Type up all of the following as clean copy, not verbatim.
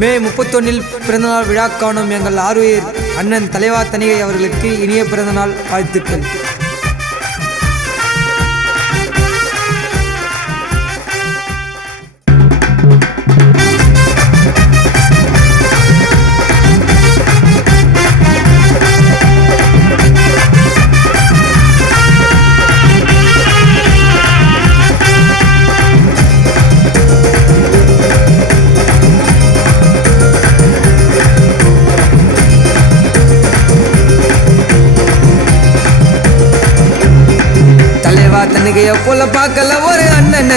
மே 31 பிறந்தநாள் விழா காணும் எங்கள் ஆர்வீர் அண்ணன் தலைவா தணிகை அவர்களுக்கு இனிய பிறந்தநாள் வாழ்த்துக்கள். தன்னிகைய போல பார்க்கல ஒரு அண்ணன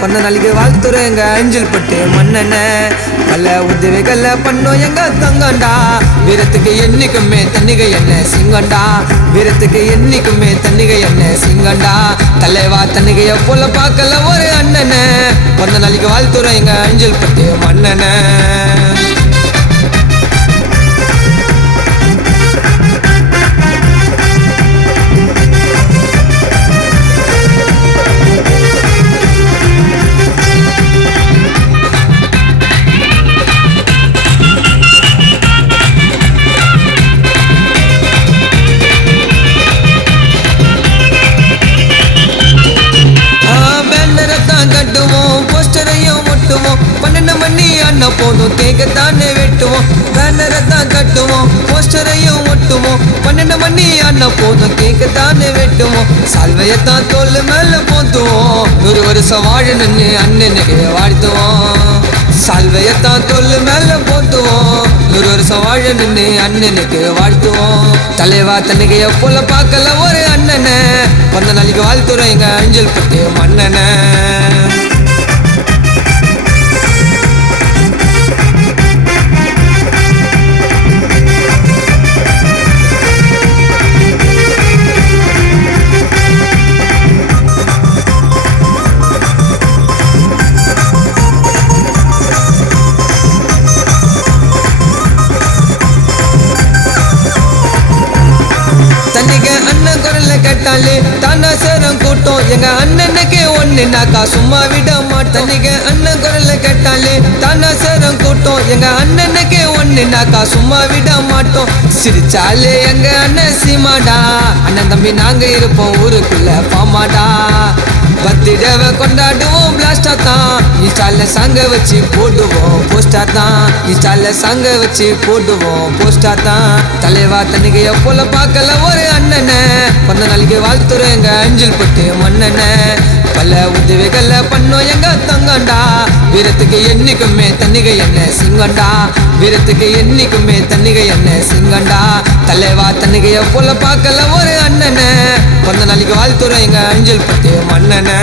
பண்ண நாளைக்கு வாழ்த்துறோம் எங்க அஞ்சல் பட்டு மன்னன கல்ல உதவிகள்ல பண்ணோம் எங்க தங்கண்டா வீரத்துக்கு என்னைக்குமே தன்னிகை என்ன சிங்கண்டா வீரத்துக்கு என்னைக்குமே தன்னிகை என்ன சிங்கண்டா தலைவா தன்னிகைய போல பார்க்கல ஒரு அண்ணன பண்ண நாளைக்கு வாழ்த்துறோம் எங்க அஞ்சல் பட்டு மன்னன. போஸ்டரையும் ஒட்டுவோம் 12 மணி அண்ணா போதும் கேட்கத்தானே வெட்டுவோம் பேனரை தான் கட்டுவோம் போஸ்டரையும் ஒட்டுவோம் 12 மணி அண்ணா போதும் கேட்கத்தானே வெட்டுவோம் சால்வையத்தான் தோல் மேல போத்துவோம் 100 வருஷம் வாழணுன்னு அண்ணனுக்கு வாழ்த்துவோம் சால்வையத்தான் தோல் மேல போத்துவோம் 100 வருஷம் வாழணுன்னு அண்ணனுக்கு வாழ்த்துவோம் தலைவா தன்னிகைய போல பார்க்கல ஒரு அண்ணனை பிறந்த நாளைக்கு வாழ்த்துறோம் எங்க அஞ்சல் பட்டு மன்னனை. தன்னிகை அண்ணன் குரல்ல கேட்டாலே தானா சேரம் கூட்டம் எங்க அண்ணனுக்கு ஒண்ணுனாக்கா சும்மா விட மாட்டோம் தன்னிகை அண்ணன் குரல்ல கேட்டாலே தானா சேரம் கூட்டம் எங்க அண்ணனுக்கு ஒண்ணுனாக்கா சும்மா விட மாட்டோம் சிரிச்சாலே எங்க அண்ணன் சீமாடா அண்ணன் தம்பி நாங்க இருப்போம் ஊருக்குள்ள பாமாடா பர்த்டேவை கொண்டாடுவோம் பிளாஸ்டா தான் இன்ஸ்டால சாங்க வச்சு போடுவோம் போஸ்டா தான் இன்ஸ்டால சாங்க வச்சு போடுவோம் போஸ்டா தான் தலைவா தன்னிகைய போல பார்க்கல ஒரு அண்ணனை பிறந்த நாளைக்கு வாழ்த்துறோம் எங்க அஞ்சல் பட்டு மன்னனை பல உதவிகள்ல பண்ணோம் எங்க தங்கண்டா வீரத்துக்கு என்னைக்குமே தன்னிகை என்ன சிங்கண்டா வீரத்துக்கு என்னைக்குமே தன்னிகை என்ன சிங்கண்டா தலைவா தன்னிகைய போல பார்க்கல ஒரு அண்ணனை பிறந்த நாளைக்கு வாழ்த்துறோம் எங்க அஞ்சல் பட்டு மன்னனை.